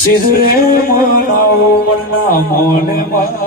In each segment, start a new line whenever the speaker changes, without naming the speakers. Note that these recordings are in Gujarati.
સિધરે મનાઓ મના મોને મારો.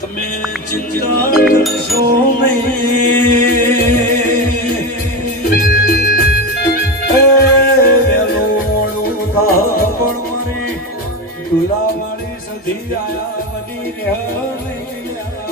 તમે ચિંતા કરશો નહીં. દુલાવાળી સધી આયા બની રહ્યા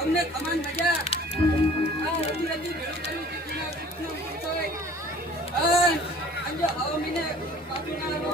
અમને ખમાન મજા આ રજી રજી ભેળું કર્યું ચીચીના વૃક્ષનો મોટોય. અન અંજો હવા મીને બાજુના રોડ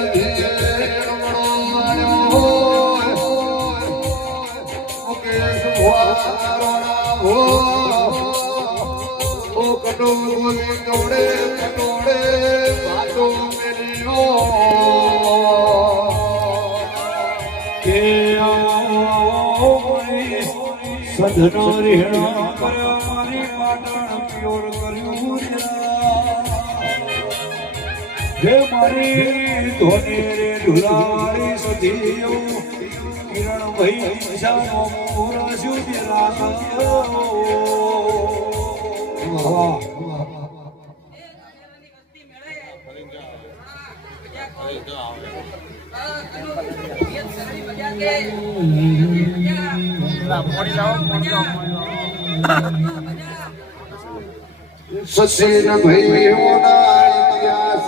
ઓ કટો ગોલી કવડે કટોડે ભાતો મેલ્યો
કે સધનો મારી પાટણ પ્યોર કર્યું હે મારી ધોની રે ઢુલાવાળી સધીઓ કિરણ ભાઈ પૈસાનો મોરા શું વાહ
દેવાની વસ્તી મેળે હા મજા કરો હા કનો યત સરળી મજા કે
સચિન ભાઈ હોના ઇતિહાસ